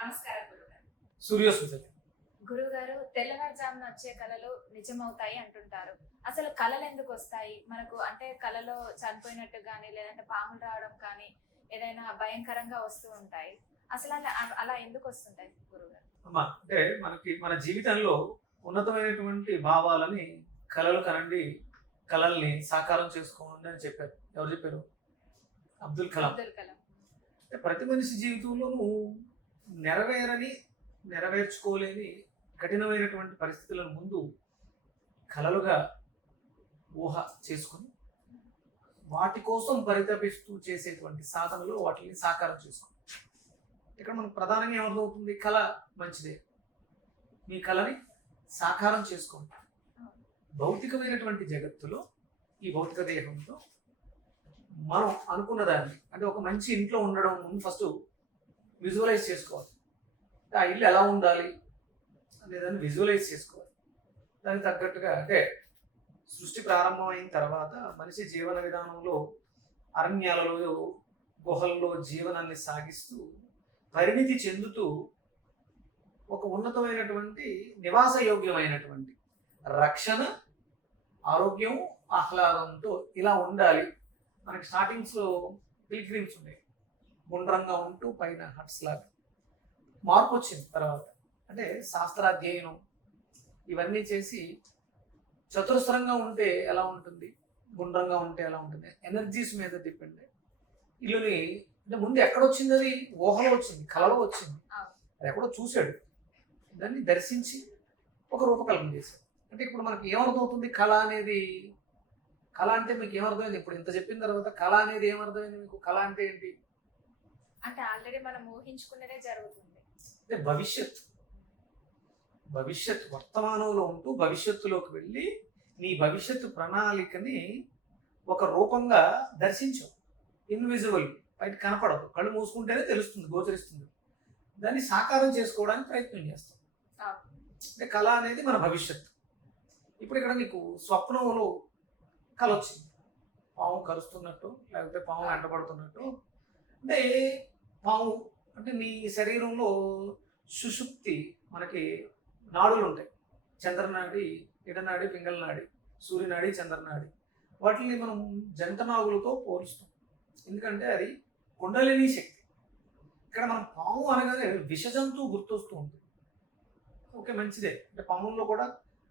నమస్కారం గురుగారు. సూర్యోస్మిత. గురుగారు, తెల్లవారుజామున వచ్చే కళలు నిజమవుతాయి అంటుంటారు. అసలు కళలు ఎందుకు వస్తాయి మనకు? అంటే కళలో చనిపోయినట్టు కానీ, లేదంటే పాములు రావడం కానీ, ఏదైనా భయంకరంగా వస్తూ ఉంటాయి. అసలు అలా ఎందుకు వస్తుంటాయి గురుగారు? అమ్మా, అంటే మనకి మన జీవితంలో ఉన్నతమైనటువంటి భావాలని కలలు కనండి, కలల్ని సాకారం చేసుకోండి అని చెప్పారు. ఎవరు చెప్పారు? అబ్దుల్ కలాం. అబ్దుల్ కలాం. అంటే ప్రతి మనిషి జీవితంలోనూ నెరవేర్చుకోలేని కఠినమైనటువంటి పరిస్థితులను ముందు కలలుగా ఊహ చేసుకుని వాటి కోసం పరితపిస్తూ చేసేటువంటి సాధనలో వాటిని సాకారం చేసుకోండి. ఇక్కడ మనకు ప్రధానంగా ఏమర్థమవుతుంది? కళ మంచిదే, మీ కళని సాకారం చేసుకోండి. భౌతికమైనటువంటి జగత్తులో ఈ భౌతిక దేహంతో మనం అనుకున్న దాన్ని, అంటే ఒక మంచి ఇంట్లో ఉండడం ముందు ఫస్ట్ విజువలైజ్ చేసుకోవాలి. ఆ ఇల్లు ఎలా ఉండాలి అనేదాన్ని విజువలైజ్ చేసుకోవాలి. దానికి తగ్గట్టుగా అంటే సృష్టి ప్రారంభమైన తర్వాత మనిషి జీవన విధానంలో అరణ్యాలలో, గుహల్లో జీవనాన్ని సాగిస్తూ పరిణితి చెందుతూ ఒక ఉన్నతమైనటువంటి నివాసయోగ్యమైనటువంటి రక్షణ, ఆరోగ్యం, ఆహ్లాదంతో ఇలా ఉండాలి. మనకి స్టార్టింగ్స్లో పిల్గ్రిమ్స్ ఉన్నాయి, గుండ్రంగా ఉంటూ పైన హట్స్ లాగా. మార్పు వచ్చింది తర్వాత, అంటే శాస్త్రాధ్యయనం ఇవన్నీ చేసి చతురస్రంగా ఉంటే ఎలా ఉంటుంది, గుండ్రంగా ఉంటే ఎలా ఉంటుంది, ఎనర్జీస్ మీద డిపెండ్ ఇల్లుని. అంటే ముందు ఎక్కడొచ్చింది? అది ఊహలో వచ్చింది, కళలో వచ్చింది. అది ఎక్కడో చూశాడు, దాన్ని దర్శించి ఒక రూపకల్పన చేశాడు. అంటే ఇప్పుడు మనకి ఏమర్థమవుతుంది? కళ అనేది, కళ అంటే మీకు ఏమర్థమైంది? ఇప్పుడు ఇంత చెప్పిన తర్వాత కళ అనేది ఏమర్థమైంది మీకు? కళ అంటే ఏంటి? అంటే ఆల్రెడీ మనం ఊహించుకున్నదే జరుగుతుంది. అంటే భవిష్యత్ వర్తమానంలో ఉంటూ భవిష్యత్తులోకి వెళ్ళి నీ భవిష్యత్తు ప్రణాళికని ఒక రూపంగా దర్శించావు. ఇన్విజిబుల్, బయట కనపడదు, కళ్ళు మూసుకుంటేనే తెలుస్తుంది, గోచరిస్తుంది. దాన్ని సాకారం చేసుకోవడానికి ప్రయత్నం చేస్తాం. అంటే కళ అనేది మన భవిష్యత్తు. ఇప్పుడు ఇక్కడ నీకు స్వప్నంలో కళ వచ్చింది, పాము కరుస్తున్నట్టు, లేకపోతే పాము వెంటబడుతున్నట్టు. అంటే పాము అంటే నీ శరీరంలో సుషుప్తి, మనకి నాడులు ఉంటాయి, చంద్రనాడి, ఇడనాడి, పింగళనాడి, సూర్యనాడి, చంద్రనాడి. వాటిని మనం జంట నాగులతో పోలుస్తాం, ఎందుకంటే అది కుండలిని శక్తి. ఇక్కడ మనం పాము అనగానే విష జంతువు గుర్తొస్తూ ఉంటుంది. ఓకే, మంచిదే. అంటే పాముల్లో కూడా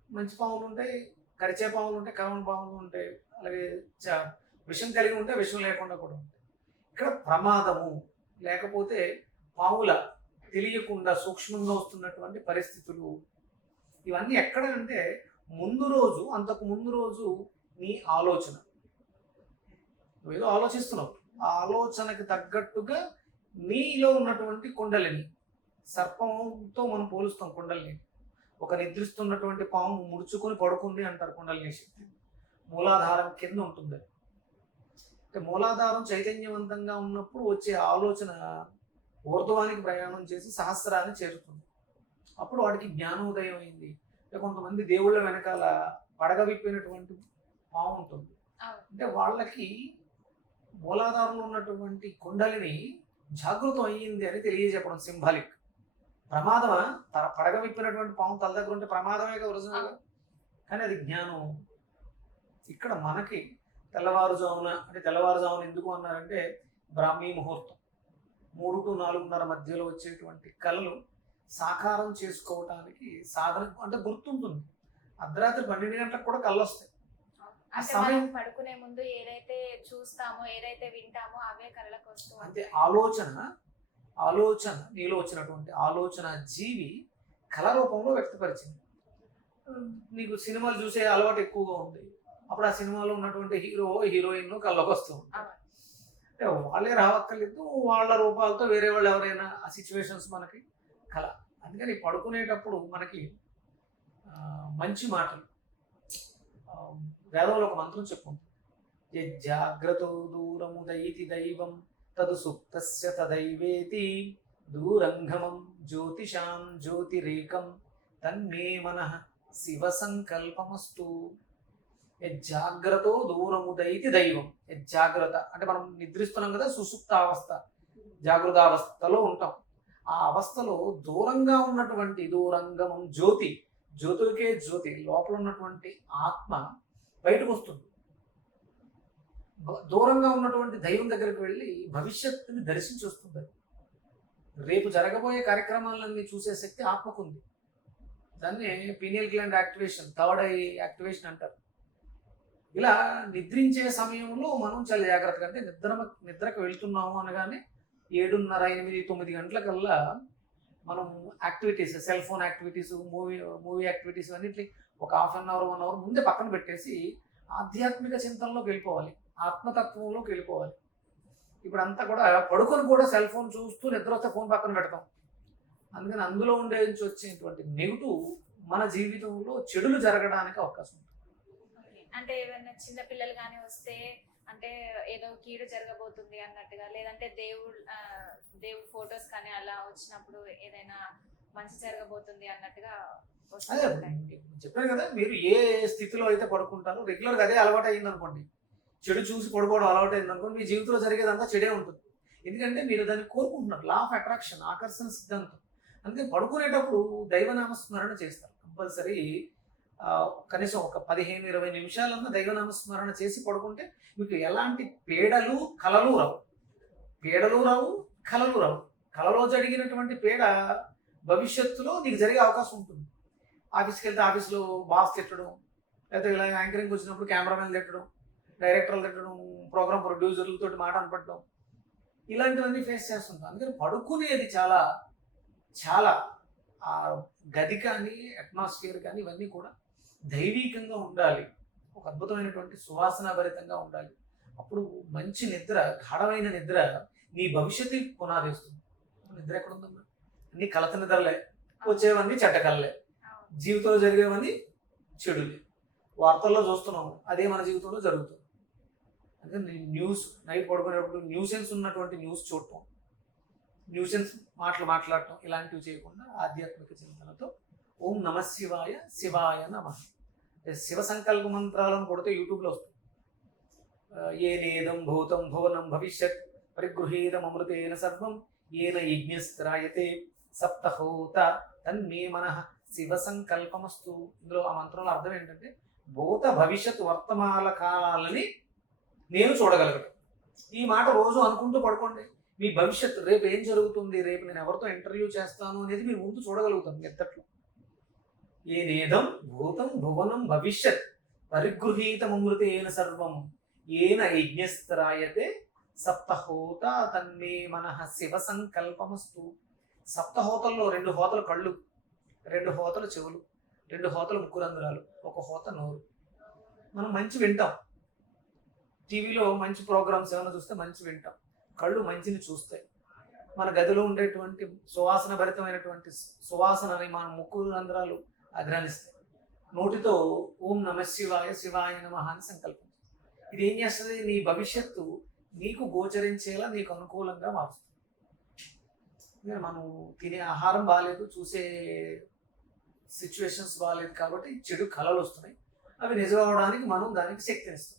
మంచి పాములు ఉంటాయి, కరిచే పాములు ఉంటాయి, కరవని పాములు ఉంటాయి, అలాగే విషం కలిగి ఉంటే విషం లేకుండా కూడా ఉంటాయి. ఇక్కడ ప్రమాదము లేకపోతే పాముల తెలియకుండా సూక్ష్మంగా వస్తున్నటువంటి పరిస్థితులు ఇవన్నీ ఎక్కడ అంటే అంతకు ముందు రోజు నీ ఆలోచన, నువ్వేదో ఆలోచిస్తున్నావు, ఆ ఆలోచనకి తగ్గట్టుగా నీలో ఉన్నటువంటి కుండలిని, సర్పంతో మనం పోలుస్తాం కుండలిని. ఒక నిద్రిస్తున్నటువంటి పాము ముడుచుకొని పడుకుంది అంటారు కుండలిని శక్తి. మూలాధారం కింద ఉంటుంది. అంటే మూలాధారం చైతన్యవంతంగా ఉన్నప్పుడు వచ్చే ఆలోచన ఊర్ధ్వానికి ప్రయాణం చేసి సహస్రాన్ని చేరుతుంది. అప్పుడు వాడికి జ్ఞానోదయం అయింది. కొంతమంది దేవుళ్ళ వెనకాల పడగ విప్పినటువంటి పాము ఉంటుంది. అంటే వాళ్ళకి మూలాధారంలో ఉన్నటువంటి కుండలిని జాగృతం అయ్యింది అని తెలియజెప్పడం సింబాలిక్. ప్రమాదమా? పడగ విప్పినటువంటి పాము తల దగ్గర ఉంటే ప్రమాదమే ఒరిజినల్, కానీ అది జ్ఞానం. ఇక్కడ మనకి తెల్లవారుజామున ఎందుకు అన్నారంటే బ్రాహ్మీ ముహూర్తం 3 to 4:30 మధ్యలో వచ్చేటువంటి కళలు సాకారం చేసుకోవటానికి సాధన అంటే గుర్తుంటుంది. అర్ధరాత్రి 12 గంటలకు కూడా కళ్ళు వస్తాయి. సమయం పడుకునే ముందు ఏదైతే చూస్తామో, ఏదైతే వింటామో అవే కళలకు వస్తూ అంటే ఆలోచన నీలో వచ్చినటువంటి ఆలోచన జీవి కళ రూపంలో వ్యక్తపరిచింది. నీకు సినిమాలు చూసే అలవాటు ఎక్కువగా ఉంది, అప్పుడు ఆ సినిమాలో ఉన్నటువంటి హీరో, హీరోయిన్ కళ్ళకు వస్తూ ఉంటారు. అంటే వాళ్ళే రావక్కర్లేదు, వాళ్ళ రూపాలతో వేరే వాళ్ళు ఎవరైనా ఆ సిచ్యువేషన్స్ మనకి కళ. అందుకని పడుకునేటప్పుడు మనకి మంచి మాటలు, వేదంలో ఒక మంత్రం చెప్పుకుంటుంది, జాగ్రత్త దూరము దైతి దైవం తదు సుప్తస్య తదైవేతి దూరంగమం జ్యోతిషాం జ్యోతిరేకం తన్మే మనః శివ సంకల్పమస్తు. జాగ్రత్త దూరముదైతి దైవం. జాగ్రత్త అంటే మనం నిద్రిస్తున్నాం కదా, సుసుప్తావస్థ, జాగృతావస్థలో ఉంటాం. ఆ అవస్థలో దూరంగా ఉన్నటువంటి దూరంగమం జ్యోతి, జ్యోతులకే జ్యోతి, లోపల ఉన్నటువంటి ఆత్మ బయటకు వస్తుంది. దూరంగా ఉన్నటువంటి దైవం దగ్గరికి వెళ్ళి భవిష్యత్తుని దర్శించి వస్తుంది. రేపు జరగబోయే కార్యక్రమాలన్నీ చూసే శక్తి ఆత్మకుంది. దాన్ని pineal gland activation, third eye activation అంటారు. ఇలా నిద్రించే సమయంలో మనం చాలా జాగ్రత్తగా, అంటే నిద్రకు వెళ్తున్నాము అనగానే 7:30, 8, 9 గంటలకల్లా మనం activities, cell phone activities, movie activities అన్నింటి ఒక హాఫ్ అన్ అవర్ 1 అవర్ ముందే పక్కన పెట్టేసి ఆధ్యాత్మిక చింతనలోకి వెళ్ళిపోవాలి, ఆత్మతత్వంలోకి వెళ్ళిపోవాలి. ఇప్పుడు అంతా కూడా పడుకొని కూడా సెల్ ఫోన్ చూస్తూ నిద్ర వస్తే ఫోన్ పక్కన పెడతాం. అందుకని అందులో ఉండే నుంచి వచ్చేటువంటి నెగిటివ్ మన జీవితంలో చెడులు జరగడానికి అవకాశం ఉంది. అంటే ఏమైనా చిన్న పిల్లలు కానీ వస్తే అంటే ఏదో కీడు జరగబోతుంది అన్నట్టుగా, లేదంటే దేవుడు ఫొటోస్ కానీ అలా వచ్చినప్పుడు ఏదైనా మంచి జరగబోతుంది అన్నట్టుగా అదే చెప్పాను కదా, మీరు ఏ స్థితిలో అయితే పడుకుంటారో రెగ్యులర్గా అదే అలవాటు అయింది అనుకోండి, చెడు చూసి పడుకోవడం అలవాటు అయింది అనుకోండి, మీ జీవితంలో జరిగేదంతా చెడే ఉంటుంది. ఎందుకంటే మీరు దాన్ని కోరుకుంటున్నారు. లా ఆఫ్ అట్రాక్షన్, ఆకర్షణ సిద్ధాంతం. అందుకని పడుకునేటప్పుడు దైవనామస్మరణ చేస్తారు కంపల్సరీ. కనీసం ఒక 15-20 నిమిషాలన్నా దైవనామస్మరణ చేసి పడుకుంటే మీకు ఎలాంటి పీడలు కలలు రావు. పీడలు రావు, కలలు రావు. కలలో జరిగినటువంటి పీడ భవిష్యత్తులో నీకు జరిగే అవకాశం ఉంటుంది. ఆఫీస్కి వెళ్తే ఆఫీస్లో బాస్ తిట్టడం, లేకపోతే ఇలా యాంకరింగ్ వచ్చినప్పుడు కెమెరామెన్ తిట్టడం, డైరెక్టర్లు తిట్టడం, ప్రోగ్రామ్ ప్రొడ్యూసర్లతో మాట అనపడడం, ఇలాంటివన్నీ ఫేస్ చేస్తుంటాం. అందుకని పడుకునేది చాలా చాలా ఆ గది కానీ అట్మాస్ఫియర్ కానీ ఇవన్నీ కూడా దైవీకంగా ఉండాలి. ఒక అద్భుతమైనటువంటి సువాసన భరితంగా ఉండాలి. అప్పుడు మంచి నిద్ర, గాఢమైన నిద్ర నీ భవిష్యత్తు పునాదిస్తుంది. నిద్ర ఎక్కడ ఉందమ్మా? అన్ని కలత నిద్రలే, వచ్చేవన్నీ చెడ్డకల్లే, జీవితంలో జరిగేవన్నీ చెడులే. వార్తల్లో చూస్తున్నాము, అదే మన జీవితంలో జరుగుతుంది. అంటే న్యూస్, నైట్ పడుకునేటప్పుడు న్యూసెన్స్ ఉన్నటువంటి న్యూస్ చూడటం, న్యూసెన్స్ మాట్లాడటం, ఇలాంటివి చేయకుండా ఆధ్యాత్మిక చింతనతో ఓం నమ శివాయ, శివాయ నమ, శివ సంకల్ప మంత్రాలను కొడితే యూట్యూబ్లో వస్తుంది. ఏనేదం భూతం భువనం భవిష్యత్ పరిగృహీతం అమృతేన సర్వం ఏన యజ్ఞస్త్రాయతే సప్తహోత తన్మే మనః శివ సంకల్పమస్తు. ఇందులో ఆ మంత్రంలో అర్థం ఏంటంటే భూత భవిష్యత్ వర్తమాన కాలాలని నేను చూడగలను. ఈ మాట రోజు అనుకుంటూ పడుకోండి. మీ భవిష్యత్తు, రేపు ఏం జరుగుతుంది, రేపు నేను ఎవరితో ఇంటర్వ్యూ చేస్తాను అనేది మీరు ముందు చూడగలుగుతాను నిద్దట్లో. ఏనేదం భూతం భువనం భవిష్యత్ పరిగృహీతం అమృతేన సర్వం ఏన యజ్ఞస్త్రాయతే సప్తహోత తన్మే మనః శివ సంకల్పమస్తు. సప్తహోతల్లో 2 హోతలు కళ్ళు, 2 హోతలు చెవులు, 2 హోతలు ముక్కురంధ్రాలు, 1 హోత నోరు. మనం మంచి వింటాం, టీవీలో మంచి ప్రోగ్రామ్స్ ఏమైనా చూస్తే మంచి వింటాం, కళ్ళు మంచిని చూస్తాయి. మన గదిలో ఉండేటువంటి సువాసన భరితమైనటువంటి సువాసనని మన ముక్కు రంధ్రాలు అగ్రహిస్తాయి. నోటితో ఓం నమ శివాయ, శివాయ నమః అని సంకల్పం. ఇది ఏం చేస్తుంది? నీ భవిష్యత్తు నీకు గోచరించేలా, నీకు అనుకూలంగా మారుస్తుంది. మనం తినే ఆహారం బాగాలేదు, చూసే సిచ్యువేషన్స్ బాగాలేదు కాబట్టి చెడు కళలు వస్తున్నాయి. అవి నిజం అవడానికి మనం దానికి శక్తినిస్తాం.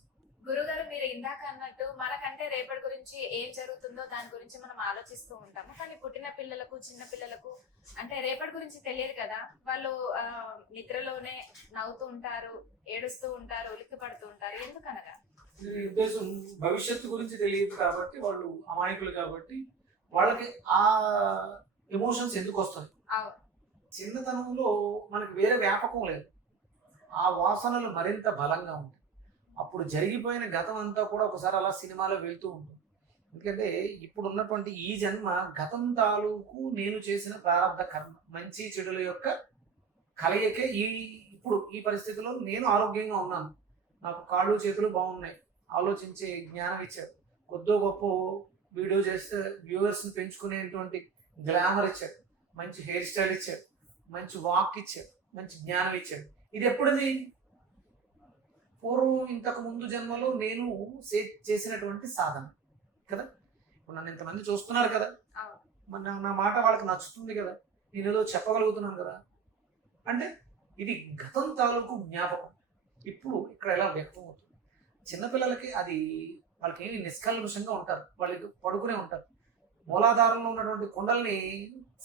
గురుగారు, మీరు ఇందాక అన్నట్టు మనకంటే రేపటి గురించి ఏం జరుగుతుందో దాని గురించి మనం ఆలోచిస్తూ ఉంటాము. కానీ పుట్టిన పిల్లలకు, చిన్న పిల్లలకు అంటే రేపటి గురించి తెలియదు కదా. వాళ్ళు నిద్రలోనే నవ్వుతూ ఉంటారు, ఏడుస్తూ ఉంటారు, ఉలిక్కి పడుతూ ఉంటారు. ఎందుకనగా ఉద్దేశం భవిష్యత్తు గురించి తెలియదు కాబట్టి, వాళ్ళు అమాయకులు కాబట్టి వాళ్ళకి ఆ ఎమోషన్స్ ఎందుకు వస్తాయి? చిన్నతనంలో మనకి వేరే వ్యాపకం లేదు, ఆ వాసనలు మరింత బలంగా ఉంటాయి. అప్పుడు జరిగిపోయిన గతం అంతా కూడా ఒకసారి అలా సినిమాలో వెళ్తూ ఉంటుంది. ఎందుకంటే ఇప్పుడు ఉన్నటువంటి ఈ జన్మ గతం తాలూకు నేను చేసిన ప్రారంభ కర్మ, మంచి చెడుల యొక్క కలయికే. ఇప్పుడు ఈ పరిస్థితిలో నేను ఆరోగ్యంగా ఉన్నాను, నాకు కాళ్ళు చేతులు బాగున్నాయి, ఆలోచించే జ్ఞానం ఇచ్చారు, కొద్దో గొప్ప వీడియో చేస్తే వ్యూవర్స్ని పెంచుకునేటువంటి గ్లామర్ ఇచ్చాడు, మంచి హెయిర్ స్టైల్ ఇచ్చాడు, మంచి వాక్ ఇచ్చాడు, మంచి జ్ఞానం ఇచ్చాడు. ఇది ఎప్పుడుది? పూర్వం ఇంతకు ముందు జన్మలో నేను చేసినటువంటి సాధన కదా. ఇప్పుడు నన్ను ఇంతమంది చూస్తున్నారు కదా, నా మాట వాళ్ళకి నచ్చుతుంది కదా, నేను ఏదో చెప్పగలుగుతున్నాను కదా. అంటే ఇది గతం తాలూకు జ్ఞాపకం ఇప్పుడు ఇక్కడ ఎలా వ్యక్తం అవుతుంది. చిన్నపిల్లలకి అది వాళ్ళకి ఏమి నిష్కల్మషంగా ఉంటారు, వాళ్ళకి పడుకునే ఉంటారు. మూలాధారంలో ఉన్నటువంటి కుండల్ని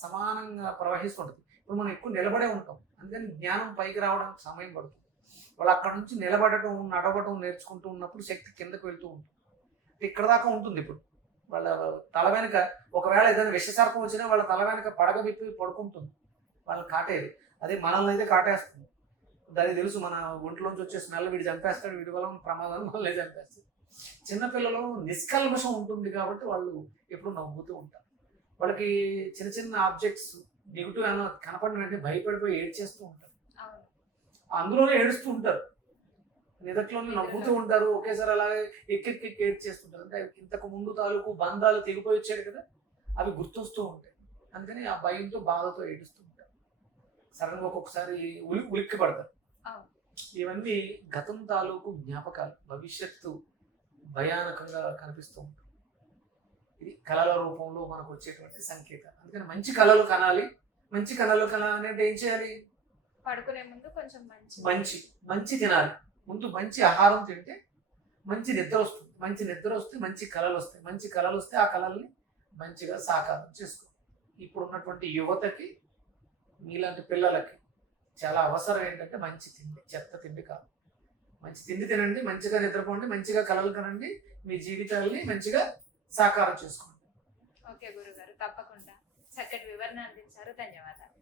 సమానంగా ప్రవహిస్తుంటుంది. ఇప్పుడు మనం ఎక్కువ నిలబడే ఉంటాం, అందుకని జ్ఞానం పైకి రావడానికి సమయం పడుతుంది. వాళ్ళు అక్కడ నుంచి నిలబడటం నడవటం నేర్చుకుంటూ ఉన్నప్పుడు శక్తి కిందకు వెళ్తూ ఉంటుంది. ఇక్కడ దాకా ఉంటుంది. ఇప్పుడు వాళ్ళ తల వెనుక ఒకవేళ ఏదైనా విషసర్పం వచ్చినా వాళ్ళ తల వెనుక పడగ విప్పి పడుకుంటుంది, వాళ్ళని కాటేది. అదే మనల్ని అయితే కాటేస్తుంది. దానికి తెలుసు మన ఒంట్లోంచి వచ్చే స్మెల్ వీడు చంపేస్తాడు, వీడి వల్ల ప్రమాదాలు మనల్ని చంపేస్తాడు. చిన్నపిల్లలు నిష్కల్మషం ఉంటుంది కాబట్టి వాళ్ళు ఎప్పుడు నవ్వుతూ ఉంటారు. వాళ్ళకి చిన్న చిన్న ఆబ్జెక్ట్స్ నెగిటివ్ ఏమైనా కనపడిన వెంటనే భయపడిపోయి ఏడ్చేస్తూ ఉంటారు, అందులోనే ఏడుస్తూ ఉంటారు, నిదట్లోనే నవ్వుతూ ఉంటారు, ఒకేసారి అలాగే ఎక్కెక్కి ఏడ్చేస్తుంటారు. అంటే ఇంతకు ముందు తాలూకు బంధాలు తెగిపోయి వచ్చాడు కదా, అవి గుర్తొస్తూ ఉంటాయి. అందుకని ఆ భయంతో బాధతో ఏడుస్తూ ఉంటారు. సడన్గా ఒక్కొక్కసారి ఉలిక్కి పడతారు. ఇవన్నీ గతం తాలూకు జ్ఞాపకాలు, భవిష్యత్తు భయానకంగా కనిపిస్తూ ఉంటాయి. ఇది కళల రూపంలో మనకు వచ్చేటువంటి సంకేతాలు. అందుకని మంచి కళలు కనాలి. మంచి కళలు కనాలి అంటే ఏం చేయాలి? పడుకునే ముందు కొంచెం మంచి తినాలి. ముందు మంచి ఆహారం తింటే మంచి నిద్ర వస్తుంది. మంచి నిద్ర వస్తే మంచి కళలు వస్తాయి. మంచి కళలు వస్తే ఆ కళల్ని మంచిగా సాకారం చేసుకో. ఇప్పుడు ఉన్నటువంటి యువతకి, మీలాంటి పిల్లలకి చాలా అవసరం ఏంటంటే మంచి తిండి, చెత్త తిండి కాదు. మంచి తిండి తినండి, మంచిగా నిద్రపోండి, మంచిగా కళలు కనండి, మీ జీవితాలని మంచిగా సాకారం చేసుకోండి. ఓకే గురుగారు, తప్పకుండా చక్కటి వివరణ అందించారు. ధన్యవాదాలు.